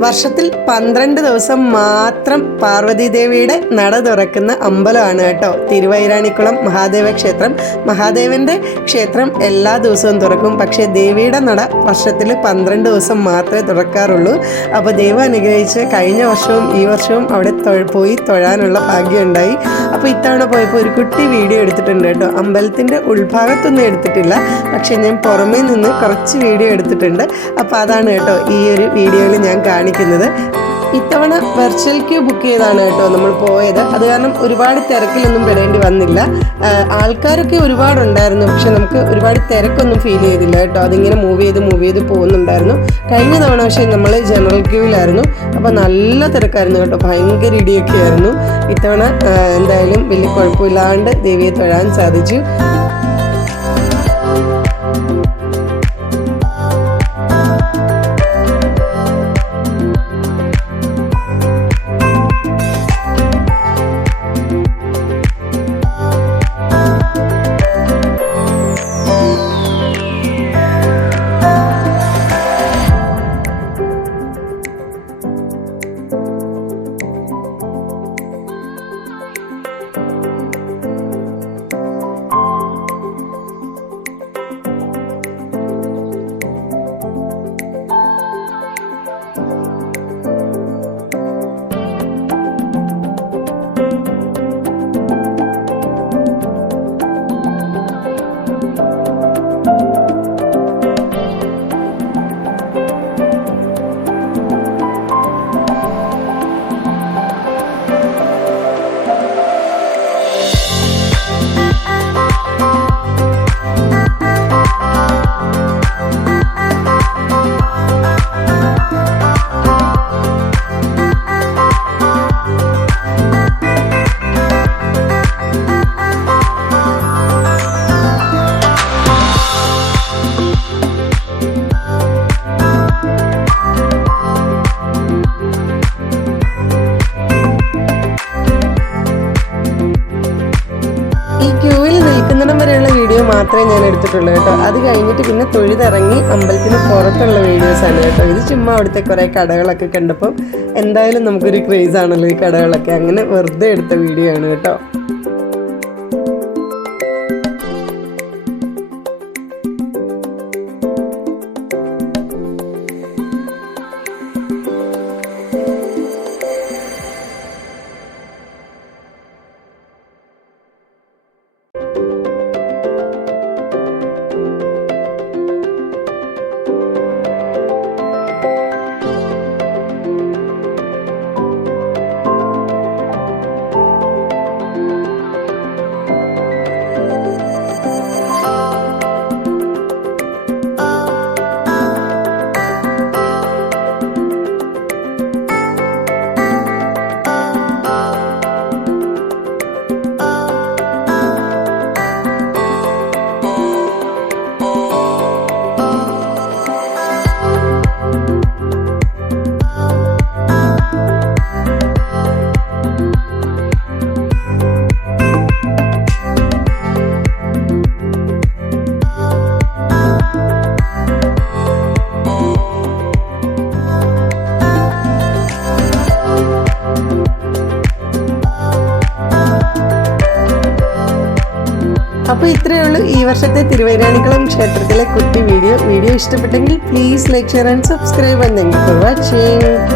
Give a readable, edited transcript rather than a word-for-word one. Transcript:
വർഷത്തിൽ 12 ദിവസം മാത്രം പാർവതി ദേവിയുടെ നട തുറക്കുന്ന അമ്പലമാണ് കേട്ടോ തിരുവൈരാണിക്കുളം മഹാദേവ ക്ഷേത്രം. മഹാദേവൻ്റെ ക്ഷേത്രം എല്ലാ ദിവസവും തുറക്കും, പക്ഷേ ദേവിയുടെ നട വർഷത്തിൽ 12 ദിവസം മാത്രമേ തുറക്കാറുള്ളൂ. അപ്പോൾ ദൈവം അനുഗ്രഹിച്ച് കഴിഞ്ഞ വർഷവും ഈ വർഷവും അവിടെ പോയി തൊഴാനുള്ള ഭാഗ്യമുണ്ടായി. അപ്പോൾ ഇത്തവണ പോയപ്പോൾ ഒരു കുട്ടി വീഡിയോ എടുത്തിട്ടുണ്ട് കേട്ടോ. അമ്പലത്തിൻ്റെ ഉൾഭാഗത്തൊന്നും എടുത്തിട്ടില്ല, പക്ഷേ ഞാൻ പുറമേ നിന്ന് കുറച്ച് വീഡിയോ എടുത്തിട്ടുണ്ട്. അപ്പോൾ അതാണ് കേട്ടോ ഈ ഒരു വീഡിയോയിൽ ഞാൻ കാണിക്കുന്നത്. ഇത്തവണ വെർച്വൽ ക്യൂ ബുക്ക് ചെയ്താണ് കേട്ടോ നമ്മൾ പോയത്. അത് കാരണം ഒരുപാട് തിരക്കിലൊന്നും പെടേണ്ടി വന്നില്ല. ആൾക്കാരൊക്കെ ഒരുപാടുണ്ടായിരുന്നു, പക്ഷെ നമുക്ക് ഒരുപാട് തിരക്കൊന്നും ഫീൽ ചെയ്തില്ല കേട്ടോ. അതിങ്ങനെ മൂവ് ചെയ്ത് പോകുന്നുണ്ടായിരുന്നു. കഴിഞ്ഞ തവണ പക്ഷേ നമ്മൾ ജനറൽ ക്യൂവിലായിരുന്നു, അപ്പോൾ നല്ല തിരക്കായിരുന്നു കേട്ടോ. ഭയങ്കര ഇടിയൊക്കെ ആയിരുന്നു. ഇത്തവണ എന്തായാലും വലിയ കുഴപ്പമില്ലാണ്ട് ദേവിയെ തൊഴാൻ സാധിച്ചു. നിൽക്കുന്നിടം വരെയുള്ള വീഡിയോ മാത്രമേ ഞാൻ എടുത്തിട്ടുള്ളൂ കേട്ടോ. അത് കഴിഞ്ഞിട്ട് പിന്നെ തൊഴുതിറങ്ങി അമ്പലത്തിന് പുറത്തുള്ള വീഡിയോസാണ് കേട്ടോ. ഇത് ചുമ്മാ അവിടുത്തെ കുറേ കടകളൊക്കെ കണ്ടപ്പോൾ എന്തായാലും നമുക്കൊരു ക്രേസ് ആണല്ലോ ഈ കടകളൊക്കെ, അങ്ങനെ വെറുതെ എടുത്ത വീഡിയോ ആണ് കേട്ടോ. അപ്പോൾ ഇത്രയേ ഉള്ളൂ ഈ വർഷത്തെ തിരുവൈരാണിക്കുളം ക്ഷേത്രത്തിലെ കുട്ടി വീഡിയോ ഇഷ്ടപ്പെട്ടെങ്കിൽ please like share and subscribe. And thank you for watching.